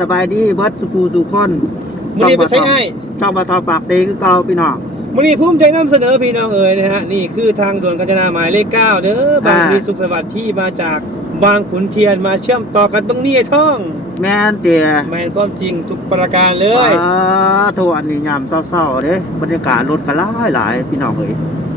สบายดีเบิร์ดสุภูสุคนมื้อนี้ไปใช้ง่าย ช่องปลาทองปากเตคือเก่าพี่น้องมื้อนี้ภูมิใจนำเสนอพี่น้องเอ๋ยนะฮะนี่คือทางด่วนกาญจนาหมายเลขเก้าเด้อบางอ่าพลีสุขสวัสดิ์ที่มาจากบางขุนเทียนมาเชื่อมต่อกันตรงนี้ไอ้ท่องแม่นเตี๋ยแมนความจริงทุกประการเลย อ่าโทอันนี้ยามเศร้าๆเด้บรรยากาศรถกันหลายหลายพี่น้องเอ้ย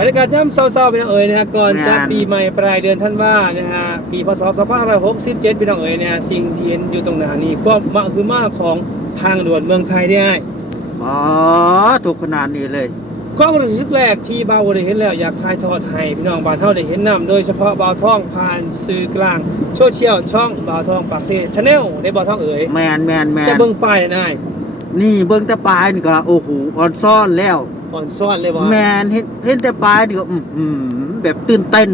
บรรยากาศย่ำเศร้าๆพี่น้องเอ๋ยนะฮะก่อนแม่นจะปีใหม่ปลายเดือนท่านว่านะฮะปีพศ2567พี่น้องเอ๋ยนะฮะสิ่งที่เห็นอยู่ตรงหน้านี้ความมหึมาของทางด่วนเมืองไทยได้อ๋อถูกขนาดนี้เลยความรู้สึกแรกที่บ่าวได้เห็นแล้วอยากถ่ายทอดให้พี่น้องบ้านเฮาได้เห็นนํโดยเฉพาะบ่าวท่องผ่านสื่อกลางโซเชียลช่องบ่าวท่องปากเซชาแนลในบ่าวท่องเอ๋ยแมนแมนแมจะนเบิ่งป้ายได้นี่เบิ่งแต่ปลายนี่ก็โอ้โหอ่อนซ่อนแล้ว อ่อนซ้อนเลยบ่แมนเห็นเห็นแต่ปลายนี่ก็อื้อหือแบบตื่นเต้น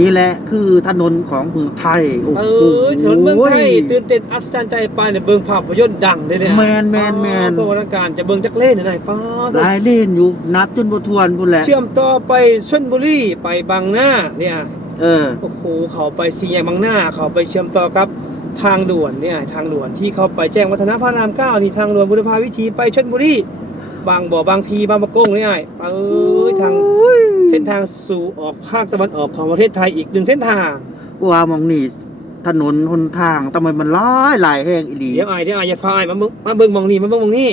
นี่แหละคือถนนของเมืองไทยโอ้เอโหอถนนเมืองไทยตื่นเต้นอัศจรรย์ใจปานเนี่ยเบิ่งภาพยนตร์ดังได้เลยแมนแมนแมนก็วันการจะเบิ่งจักเล่นหน่อยป้าหลายเล่นอยู่ นับจนบ่ทวนพุ่นแหละเชื่อมต่อไปชลบุรีไปบางนาเนี่ยเออ โอ้โหเขาไปสี่แยกบางนาเขาไปเชื่อมต่อกับทางด่วนเนี่ยทางด่วนที่เขาไปแจ้งวัฒนะพระรามเก้านี่ทางด่วนบุรพาวิถีไปชลบุรี บางบ่อบางพีบางปะกงเนี่ยเอ้ยทางเส้นทางสู่ออกภาคตะวันออกของประเทศไทยอีกหนึ่งเส้นทางว่ามองนี่ถนนหนทางทำไมมันหลายหลายแห่งอีหลีเดี๋ยวไอ้เดี๋ยวไอ้อย่าฟ้าไอ้มาเบิ่งมาเบิ่งมองนี่มาเบิ่งมองนี่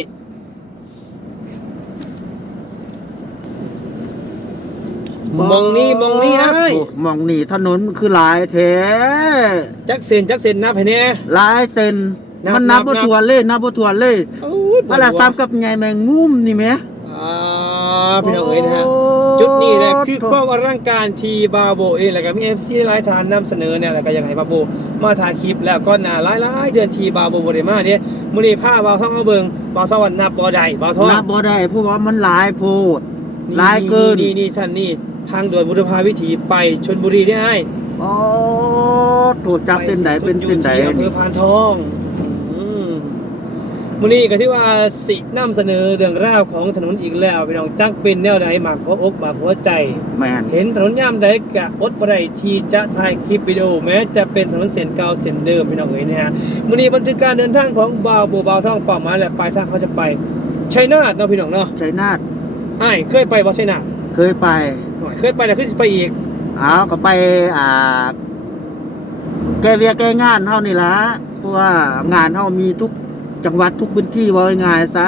มองนี่มองนี่ไอ้โมองนี่ถนนมันคือหลายแท้จักเซนจักเซนนับให้แน่หลายเซนนับมันนับนับ่บทวนเลยนับบ่ทวนเลย โอ้ยเวลาซ้ำกับใหญ่แมงมุมนี่แหมอ่าพี่น้องเอ๋ยนะฮะโอ้จุดนี้แหละคือความอลังการที่บาโบเองแล้วก็มีเอฟซีหลายทานนำเสนอเนี่ยแล้วก็อยากให้บาโบมาถ่ายคลิปแล้วก็หนาหลายๆเดือนทีบาโบบริมาเนี่ยมื้อนี้พาบาวท่องเอาเบิงบาวสวรรค์นับบ่ได้บาวท่องนับบ่ได้เพราะว่ามันหลายโพดหลายเกินนี่นี่ชั้นนี่ทางด่วนบุรพาวิถีไปชลบุรีได้ไอ้อ๋อถูกจับเส้นใดเป็นเส้นใดไปสิ้สุอยู่ที่อำเภอพานทองอืม มื้อนี้ก็ที่ว่าสินำเสนอเรื่องราวของถนนอีกแล้วพี่น้องจักเป็นแนวใดหมากหัวอกบากหัวใจ แม่นเห็นถนนย่ามใดกะอดบ่ได้ที่จะถ่ายคลิปวิดีโอแม้จะเป็นถนนเส้นเก่าเส้นเดิมพี่น้องเอ๋ยนะฮะมื้อนี้บันทึกการเดินทางของบ่าวบัวบ่าวท่องเป้าหมายและปลายทางเขาจะไปชัยนาทเนาะพี่น้องเนาะชัยนาทอ้ายเคยไปบ่ชัยนาทเคยไปโอ้ยเคยไปแล้วคือสิไปอีกอ้าวก็ไปอ่า แกเวียแกงานเฮานี่ล่ะเพราะว่างานเฮามีทุก จังหวัดทุกพื้นที่ว่าง่ายๆซะ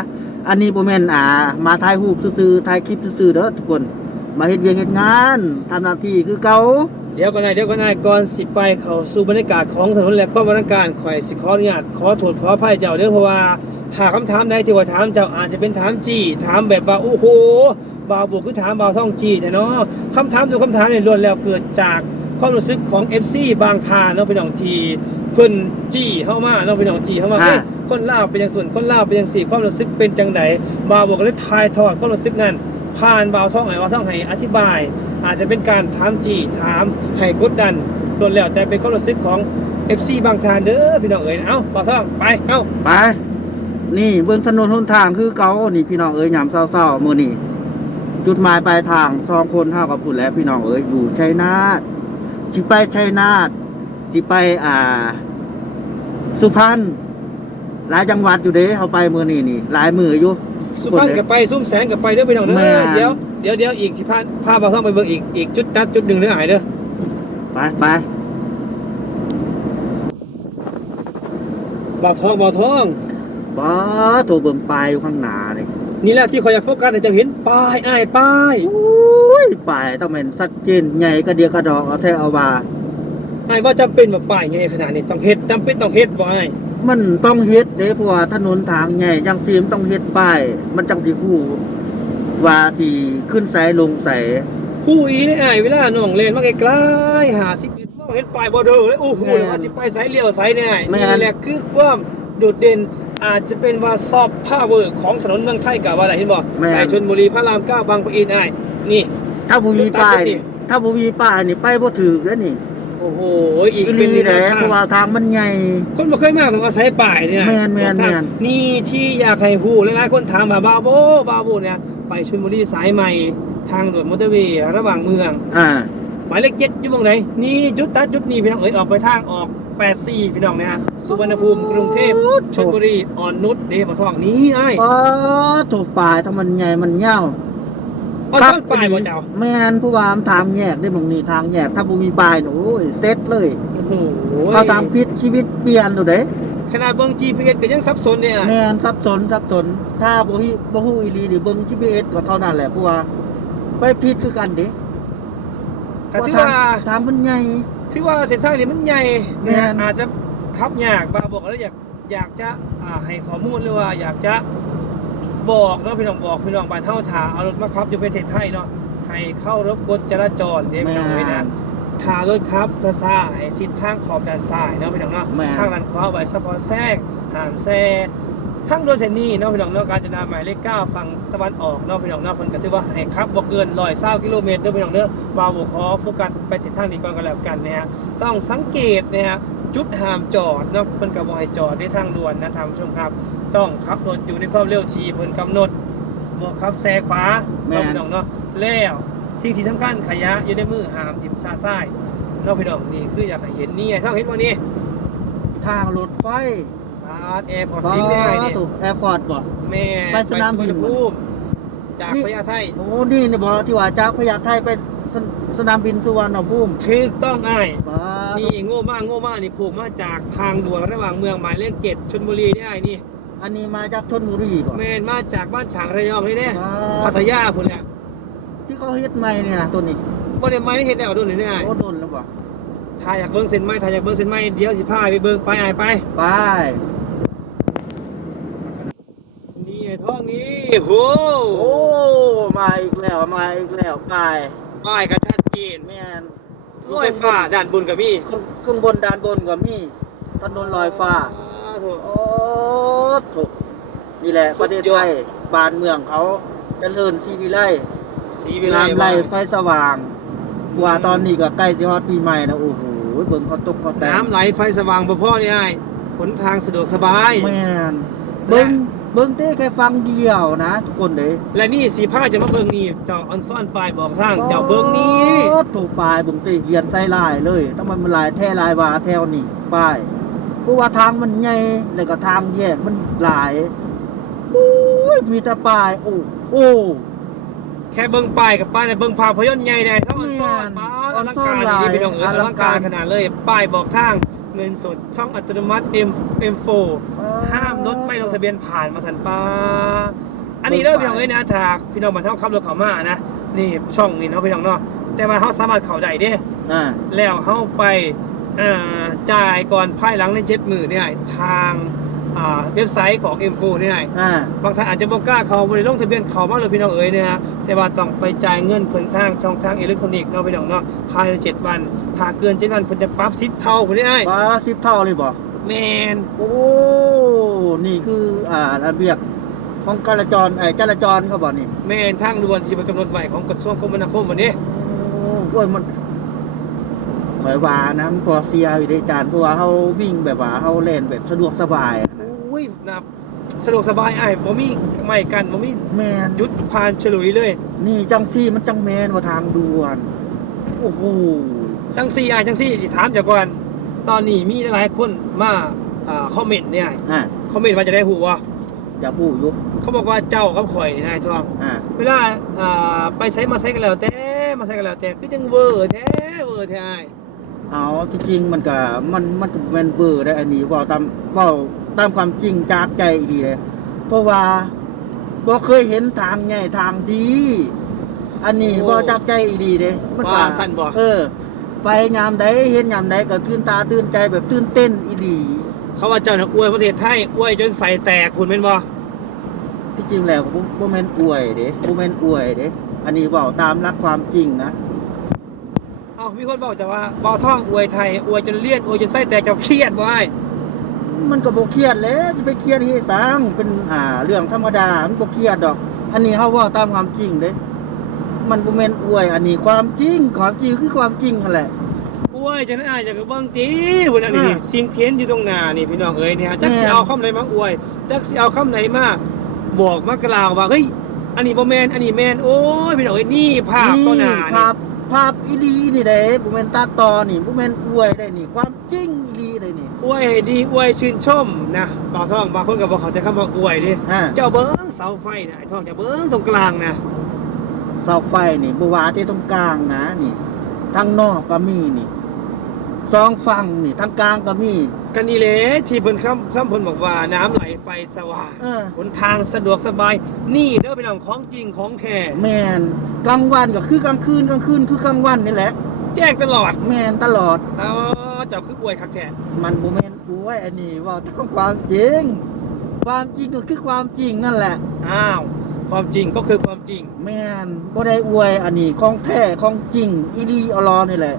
อันนี้บ่แม่นอ่า มาถ่ายรูปซื่อๆถ่ายคลิปซื่อๆเด้อทุกคน มาเฮ็ดเวียกเฮ็ดงานทำหน้าที่คือเก่าเดี๋ยวก่อนนายเดี๋ยวก่อนนายก่อนสิไปเข้าสู่บรรยากาศของถนนและก็บรรยากาศข่อยสิขออนุญาตขอโทษขออภัยเจ้าเด้อเพราะว่าถ้าคำถามใดที่ว่าถามเจ้าอาจจะเป็นถามจี้ถามแบบว่าโอ้โหบ่าวบุกคือถามบ่าวท่องจี้แต่เนาะคำถามทุกคำถามเนี่ยล้วนแล้วเกิดจากความรู้สึกของ FC บางทาเนาะพี่น้องที่เพิ่นจี้เข้ามาเนาะพี่น้องจี้เข้ามา อ่าเอ้นลาวเป็นอย่างส่วนคนลาวเป็นอย่างสี่ความรู้สึกเป็นจังไดบ่าวบุกเลยทายทอดความรู้สึกนั้นผ่านบ่าวท่องให้บ่าวท่องให้อธิบาย อาจจะเป็นการถามจีถามให้กดดันโดนแล้วแต่เป็นความรู้สึกของ FC บางทานเด้อพี่น้องเอ๋ยเอ้าบ่าวท่องไปเอ้าไป นี่เบิ่งถนนหนทางคือเก่านี่พี่น้องเอ้ยยามเช้าๆมือนี้จุดหมายปลายทางสองคนเฮาก็พูดแล้วพี่น้องเอ้ยอยู่ชัยนาทสิไปชัยนาทสิไปอ่า สุพรรณ หลายจังหวัดอยู่เด้เฮาไปมื้อนี้นี่หลายมื้ออยู่ สุพรรณกับไปซุ้มแสงกับไปเด้อพี่น้องเด้แม่ อเดี๋ยวเดี๋ยวเดี๋ยวอีกสิพาพาบ่าวท่องไปเบิ่งอีกอีกจุดตัดจุดหนึ่งเด้ออ้ายเด้อไปไปบ่าวท่องบ่าวท่องบ่โทรเบิ่งปลายอยู่ข้างหน้านี่นี่แหละที่ขอยอยากโฟกัสให้เจ้าเห็นป้ายอ้ายป้ายโอ้ยปลายต้องแม่นชัดเจนใหญ่กระเดียกระดอกเอาแท้เอาว่าอ้ายว่าจำเป็นว่าป้ายไงขนาดนี้ต้องเฮ็ดจำเป็นต้องเฮ็ดบ่อ้าย มันต้องเฮ็ดเด้เพราะว่าถนนทางใหญ่จังซี่มันต้องเฮ็ดป้าย มันจังสิฮู้ว่าสิขึ้นไสลงไสผู้อีนี่อ้ายเวลาน้องเล่นมาไกลๆ50เมตรมองเห็นป้ายบ่เด้อเลยโอ้โหแม่นว่าสิไปไสเลี้ยวไสเนี่ยอ้ายแม่นนี่แหละคือความโดดเด่นอาจจะเป็นว่าซอฟต์พาวเวอร์ของถนนเมืองไทยกับว่าได้เห็นบ่แม่นไปชลบุรีพระรามเก้าบางปะอินอ้ายนี่ ถ้าบ่มีป้ายจุดตัดจุดนี้ถ้าบ่มีป้ายนี่ไปบ่ถึกเด้อนี่ โอ้โหอีกอีหเป็ลีนแหละแนวทางเพราะว่าทางมันใหญ่ คนบ่เคยมาต้องอาศัยป่ายเนี่ยแม่นแม่นแม่น นี่ที่อยากให้ฮู้หลายๆคนถามว่าบาโบบาโบเนี่ยไปชลบุรีสายใหม่ทางด่วนมอเตอร์เวย์ระหว่างเมือง อ่า หมายเลขเจ็ดอยู่ตรงไหนนี่จุดตัดจุดนี้พี่น้องเอ๋ยออกไปทางออก84พี่น้องนะฮะสุวรรณภูมิกรุงเทพชลบุรีอ่อนนุชเดชบ่ทองนี้ไอ้าย อ๋อถูกปลายถ้ามันใหญ่มันเหี่ยว เอาต้นปลายบ่เจ้าแม่นผู้ว่ามันทางแยกได้บางนี้ทางแยก ถ้าบ่มีปลายน่ะโอ้ยเซ็ตเลยโอ้โหเขาทางพิษชีวิตเปลี่ยนดูเด้ขนาดเบิ่ง GPS ก็ยังสับสนเนี่ยแม่นสับสนสับสน ถ้าบ่ฮู้บ่ฮู้อีหลีนี่เบิ่ง GPS ก็เท่านั้นแหละเพราะว่าไปผิดคือกันเด้แต่ถือว่าทางมันใหญ่ ถือว่าเส้นทางนี้มันใหญ่นะฮะแม่นอาจจะขับยากบางบอกแล้วอยากอยากจะอ่าให้ข้อมูลหรือว่าอยากจะ บอกเนาะพี่น้องบอกพี่น้องบ้านเฮาถ้าเอารถมาขับอยู่ประเทศไทยเนาะให้เข้ารบกฎจราจรเด้พี่น้องเอ้ยนะถ้ารถครับภาษาให้ชิดทางขอบด้านซ้ายเนาะพี่น้องเนาะแม่ ทางด้านขวาไว้เฉพาะแทรกห้ามแซ่ทั้งโดยเส้นนี้เนาะพี่น้องเนาะการจนาหมายเลข9ฝั่งตะวันออกเนาะพี่น้องเนาะเพิ่นก็ถือว่าให้ขับบ่เกิน120กิโลเมตรเด้อพี่น้องเด้อว่าบ่ขอโฟกัสไปเส้นทางนี้ก่อนก็แล้วกันนะฮะต้องสังเกตนะฮะ จุดห้ามจอดเนาะเพิ่นก็บ่ให้จอดในทางด่วนนะท่านผู้ชมครับ ต้องขับรถอยู่ในความเร็วที่เพิ่นกำหนดบ่ขับแซงขวาแม่เนาะนพี่น้องเนาะแล้วสิ่งที่สำคัญขยะอยู่ในมือห้ามทิ่มซาซ้ายเนาะพี่น้องนี่คืออยากให้เห็นนี่ไงถ้าเห็นบ่นี่ทางรถไฟพาร์ทแอร์พอร์ตลิงก์ได้นี่ถูกแอร์พอร์ตบ่ แม่ไปสนามบิน สุวรรณภูมิจากพญาไท โอ้นี่นี่บ่ที่ว่าจากพญาไทไปสนสนามบินสุวรรณภูมิถูกต้องอ้ายบ้า นี่โง่มากโง่มากนี่โค้งมาจากทางด่วนระหว่างเมืองหมายเลขเจ็ดชลบุรีนี่ไอ้นี่อันนี้มาจากชลบุรีบ่แม่นมาจากบ้านฉางระยองนี่เด้บ้าพัทยาพุ่นแหละที่เขาเฮ็ดใหม่นี่นะตัวนี้บ่ได้ไม้เฮ็ดแล้วโดนนี่อ้ายโอ้โดนแล้วบ่ถ้าอยากเบิ่งเส้นไม้ถ้าอยากเบิ่งเส้นไม้เดี๋ยวสิพาไปเบิ่งไปอ้ายไปไปนี่ไอ้ท้องนี้โหโอ้มาอีกแล้วมาอีกแล้วไปป้ายก็ชัดเจนแม่น ลอยฟ้าด้านบนก็มีข้างข้างบนด้านบนก็มีถนนลอยฟ้าอ่าโถโอ้ถูกนี่แหละสุประดเทศยอดไทยบ้านเมืองเขาเจริญชีวิไลสีวิไลน้ำไหลว่าไฟสว่างกว่าตอนนี้ก็ใกล้สิฮอดปีใหม่แล้วโอ้โหเบิ่งเขาตกเขาแต่งน้ำไหลไฟสว่างบ่พอนี่อ้ายหนทางสะดวกสบายแม่นเบิ่ง เบิ่งเต้แค่ฟังเดียวนะ ทุกคนเด้และนี่สีผ้าจะมาเบิ่งนี่เจ้าออนซ่อนปลายบอกทางเจ้าเบิ่งนี่โอ้ถูกปลายเบิ่งเต้เรียนใส่ลายเลยต้องมันลายแท้ลายวาแถวนี่ป้ายเพราะว่าทางมันใหญ่แล้วก็ทางแยกมันหลายโอ้ยมีแต่ป้ายโอ้โอ้แค่เบิ่งป้ายกับป้ายในยเบิ่งภาพยนตร์ใหญ่ได้ทั้งออนซ่อนแม่นป้าอออนลังซ่อนการหลายนี่พี่น้องเอ๋ยออลัลังงกาการรขนาดเลยป้ายบอกทาง เงินสดช่องอัตโนมัติ M M4 ห้ามรถไม่ลงทะเบียนผ่านมาสันป้าอันนี้เด้อพี่น้องเอ้ยนะถ้าพี่น้องบ้านเฮาขับรถเข้ามานะนี่ช่องนี่เนาะพี่น้องเนาะแต่ว่าเฮาสามารถเข้าได้เด้อ่าแล้วเฮาไปอ่าจ่ายก่อนภายหลังใน7มื้อเนี่ยทาง อ่าเว็บไซต์ของ M4 เนี่ยอ่า บางท่านอาจจะบ่กล้าเข้าบ่ได้ลงทะเบียนเข้ามาเลยพี่น้องเอ๋ยนะฮะแต่ว่าต้องไปจ่ายเงินเพิ่นทางช่องทางอิเล็กทรอนิกส์เนาะพี่น้องเนาะภายใน7วัน ถ้าเกิน7วันเพิ่นจะปรับ10เท่าพุ่นได้ป้าสิบเท่าเลยบ่ แม่นโอ้ นี่คืออ่าระเบียบของจราจรไอ้จราจรเขาบอกนี่แม่นทางด่วนที่มันกำหนดไว้ของกระทรวงคมนาคมวันนี้โอ้โอ้ยมันข่อยว่านะมันพอเสียอยู่ในจานเพราะว่าเขาวิ่งแบบว่าเขาเล่นแบบสะดวกสบายอะนะ อุ้ยนะสะดวกสบายอ้ายบ่มีไม่กันบ่มีแมนหยุดผ่านฉลุยเลย นี่จังซี่มันจังแมนว่าทางด่วนโอ้โหจังซี่อ้ายจังซี่สิถามเจ้าก่อนตอนนี้มีหลายคนมาอ่าคอมเมนต์เนี่ยอ้ายอะคอมเมนต์ว่าจะได้ฮู้ว่าอย่าพูดอยุเขาบอกว่าเจ้ากับข่อยนี่นายทอง อะเวลาอ่าไปใช้มาใช้กันแล้วแต่มาใช้กันแล้วแต่คือจังเวอร์แท้เวอร์แท้อ้ายเอาจริงๆมันก็มันมันจะเป็นเวอร์ได้อันนี้เว่าตามเว่า ตามความจริงจากใจดีเลย เพราะว่าบ่เคยเห็นทางใหญ่ทางดี อันนี้บ่จากใจอีดีเด้มันก็ว่าสั้นบ่ เออ ไปยามใดเห็นยามใดก็ตื่นตาตื่นใจแบบตื่นเต้นอีดี เขาว่าเจ้าน่ะอวยประเทศไทยอวยจนใส่แตกคุณเป็นบ่ที่จริงแล้วบ่บ่แม่นอวยเด้บ่แม่นอวยเด้อันนี้เว้าตามหลักความจริงนะ เอ้ามีคนบอกจะว่าบ่าวท่องอวยไทยอวยจนเลี่ยนอวยจนไส้แตกเจ้าเครียดบ่อ้าย มันก็บ่เครียดแหล้วจะไปเครียดเฮ็ดสังเป็นอ่าเรื่องธรรมดา มันบ่เครียดดอก อันนี้เฮาเว้าตามความจริงเด้ มันบ่แม่นอวย อันนี้ความจริงความจริงคือความจริงนั่นแหละอวยจนอ้ายจะก็เบิ่งติพุ่นน่ะนี่อ่าเสียงเพี้ยนอยู่ตรงหน้านี่พี่น้องเอ้ยเนี่ยจักสิแม่นเอาคำไหนมาอวยจักสิเอาคำไหนมาบอกมากล่าวว่าเฮ้ยอันนี้บ่แม่นอันนี้แม่นโอ้ยพี่น้องเอ้ยนี่ภาพต่อหน้าภานี่พ ภภาพอีหลีนี่เด้บ่แม่นตัดต่อนี่บ่แม่นอวยได้นี่ ความจริงอีหลีได้นี่ อวยให้ดีอวยชื่นชมนะบ่าวทองบางคนก็บอกเขาใจะคำว่าอวยดิฮะเจ้าเบิ้งเสาไฟนะไอ้ทองเจ้าเบิ้งตรงกลางนะเสาไฟนี่บ่ว่าที่ตรงกลางนะนี่ทางนอกก็มีนี่สองฝั่งนี่ทางกลางก็มี กันนี่แหละที่เพิ่นคำคำเพิ่นบอกว่าน้ำไหลไฟสว่างเออ หนทางสะดวกสบาย นี่เด้อพี่น้องของจริงของแท้แม่นกลางวันก็คือกลางคืนกลางคืนคือกลางวันนี่แหละ แจ้งตลอดแม่นตลอด อ๋อเจ้าคืออวยคักแท้มันบ่แม่นอวยอันนี้เว่าต้องความจริง ความจริงก็คือความจริงนั่นแหละ อ้าว ความจริงก็คือความจริง แม่นบ่ได้อวยอันนี้ของแท้ของจริงอีหลีอลอนี่แหละ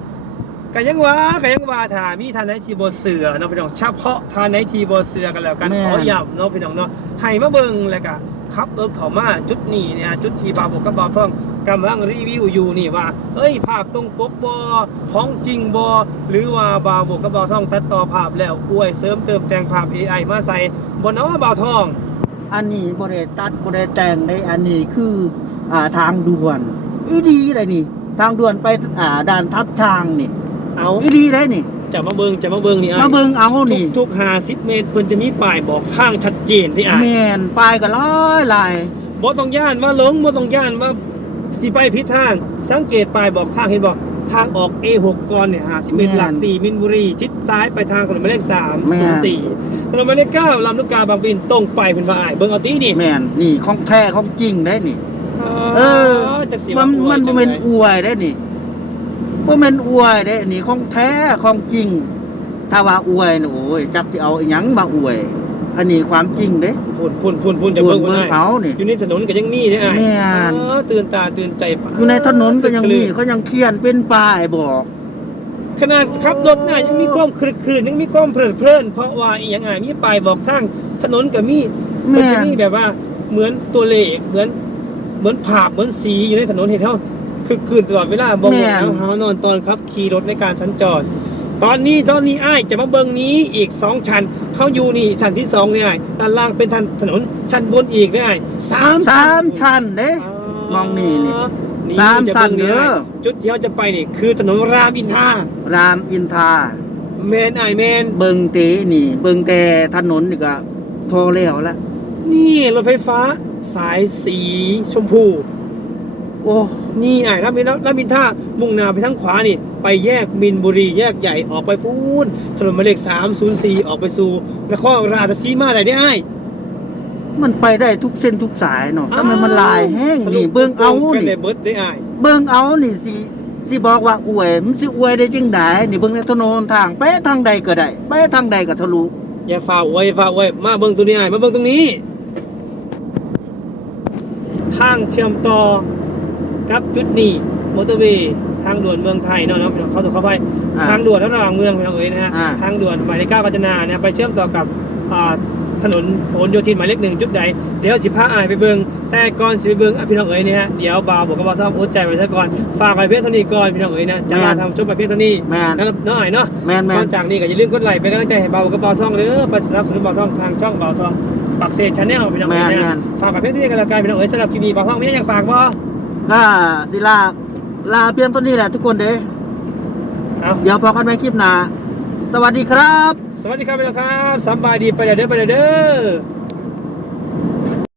ก็ยังว่าก็ยังว่าถ้ามีทานไหนทีบ่เสือเนาะพี่น้องเฉพาะทานไหนทีบ่เสือกันแล้วกันแม่น ขอย้ำเนาะพี่น้องเนาะให้มาเบิ่งแล้วก็ขับรถเข้ามาจุดนี้เนี่ยจุดที่บาวบอกกับบาวทองกำลังรีวิวอยู่นี่ว่า เอ้ยภาพตรงปกบ่ของจริงบ่หรือว่าบาวบอกกับบาวทองตัดต่อภาพแล้วอวยเสริมเติมแต่งภาพ AI มาใส่บนเนาะบาวทอง อันนี้บ่ได้ตัดบ่ได้แต่งได้อันนี้คืออ่าทางด่วนอีดีเลยนี่ ทางด่วนไปอ่าด่านทับทางนี่ เอาอีดีได้นี่จะมาเบิ่งจะมาเบิ่งนี่อ้ายมาเบิ่งเอานี่ ทุกๆ50เมตรเพิ่นจะมีป้ายบอกทางชัดเจนที่อ้ายแม่นปลายก็หลายหลายบ่ต้องย่านว่าหลงบ่ต้องย่านว่าสิไปผิดทาง สังเกตป้ายบอกทางเห็นบ่ทางออก A6 ก่อนเนี่ย50เมตรหลัก 4 มินบุรี ชิดซ้ายไปทางถนนหมายเลข3 04ถนนหมายเลข9ลำลูกกาบางปินตรงไปเพิ่นว่าอ้ายเบิ่งเอาตินี่แม่นนี่ของแท้ของจริงได้นี่ เออจักสิมัว่านอวยมันจับ่งแม่นใดอวยได้นี่ บ่แม่นอวยได้นี่ของแท้ของจริง ถ้าว่าอวยนี่โอ้ยจักสิเอาอิหยังมาอวย อันนี้ความจริงเด้พุ่นพุ่นพุ่นพุ่นจะเบิ่เบิ่งงเบิ่บ่งได้เขานี่อยู่ในถนนก็ยังมีเด้อ้ายแม่นเออตื่นตาตื่นใจปะอยู่ในถนนก็ยังมีเขายังเขียนเป็นป้ายบอกขนาดขับรถน่ะยังมีความคลึกคลืนยังมีความเพลิดเพลิน เพราะว่าอีหยังไงมีป้ายบอกทางถนนก็มีมันแม่จะมีแบบว่าเหมือนตัวเลขเหมือนเหมือนภาพเหมือนสีอยู่ในถนนเห็นเท่า คือคืนตลอดเวลาบ่งแม่หาหานอนตอนครับขี่รถในการสัญจร ตอนนี้ตอนนี้อ้ายจะมาเบิงนี้อีกสองชั้นเขาอยู่นี่ชั้นที่สองเนี่ยอ้ายด้านล่างเป็นทางถนนชั้นบนอีกเนี่ยอ้ายสามสามชั้นเด้ มองนี่นี่นี่สามจะชั้เบิ่นงนี่เด้อ อ้ายจุดที่เราจะไปนี่คือถนนรามอินทรารามอินทราแมนอ้ายแมนเบิงเตนี่ เบิงแต่ถนนนี่ก็พอแล้วละนี่รถไฟฟ้าสายสีชมพู โอ้นี่ไอ้รับมินรับมินท่ามุ่งหน้าไปทางขวานี่ ไปแยกมินบุรีแยกใหญ่ออกไปพูนถนนหมายเลข304ออกไปสู่นครราชสีมาได้ได้ไอ้มันไปได้ทุกเส้นทุกสายเนาะทำไมมันลายแห้งนี่เบิงเอากันนี่ในเบิร์ดได้ไอ้เบิ่งเอานี่สิสิบอกว่าอวยมันสิอวยได้จังไดนี่เบิ่งในถนนทางไปทางใดก็ได้ไปทางใดก็ทะลุอย่าฝ่าไว้อย่าฝ่าไว้มาเบิ่งตัวนี้ไอ้มาเบิ่งตรงนี้ ทางเชื่อมต่อ กับจุดนี้มอเตอร์เวย์ทางด่วนเมืองไทยเนาะเนาะพี่น้องเขาถูกเข้าไปอ่าทางด่วนระหว่างเมืองพี่น้องเอ๋ยนะฮะอ่า ทางด่วนหมายเลขเก้ากาญจนาเนี่ยไปเชื่อมต่อกับอ่าถนนพหลโยธินหมายเลขหนึ่งจุดใดเดี๋ยวสิพาอ่ายไปเบิงแต่ก่อนสิไปเบิงอะพี่น้องเอ๋ยเนี่ยฮะเดี๋ยวบ่าวบอกกับบ่าวท่อมอดใจไว้ซะก่อนฝากไว้เพียงเท่านี้ก่อนพี่น้องเอ๋ยนะจะลาทำชุบไปเพียงเท่านี้แม่นนั่นน้อยเนาะ แม่นแม่ก่อนนจากนี้ก็อย่าลืมกดไลค์เป็นกำลังใจให้บ่าวกับบ่าวท่องเด้อไปสนับสนุนบ่าวท่องทางช่องบ่าวท่องปักเซชาแนลพี่น้องเอ๋ยแม่นนะแม่นฝากไว้เพียงเท่านี้กันแล้วกันพี่น้องเอ๋ยสำหรับคลิปนี้บ่าวท่องมีอะไรอยากฝากบ่ ก็สิลาลาเพียงเท่านี้แหละทุกคนเด้เอาเดี๋ยวพอกันใหม่คลิปหน้าสวัสดีครับ สวัสดีครับพี่น้องครับสำบายดีไปเด้อเด้อไปเด้อเด้อ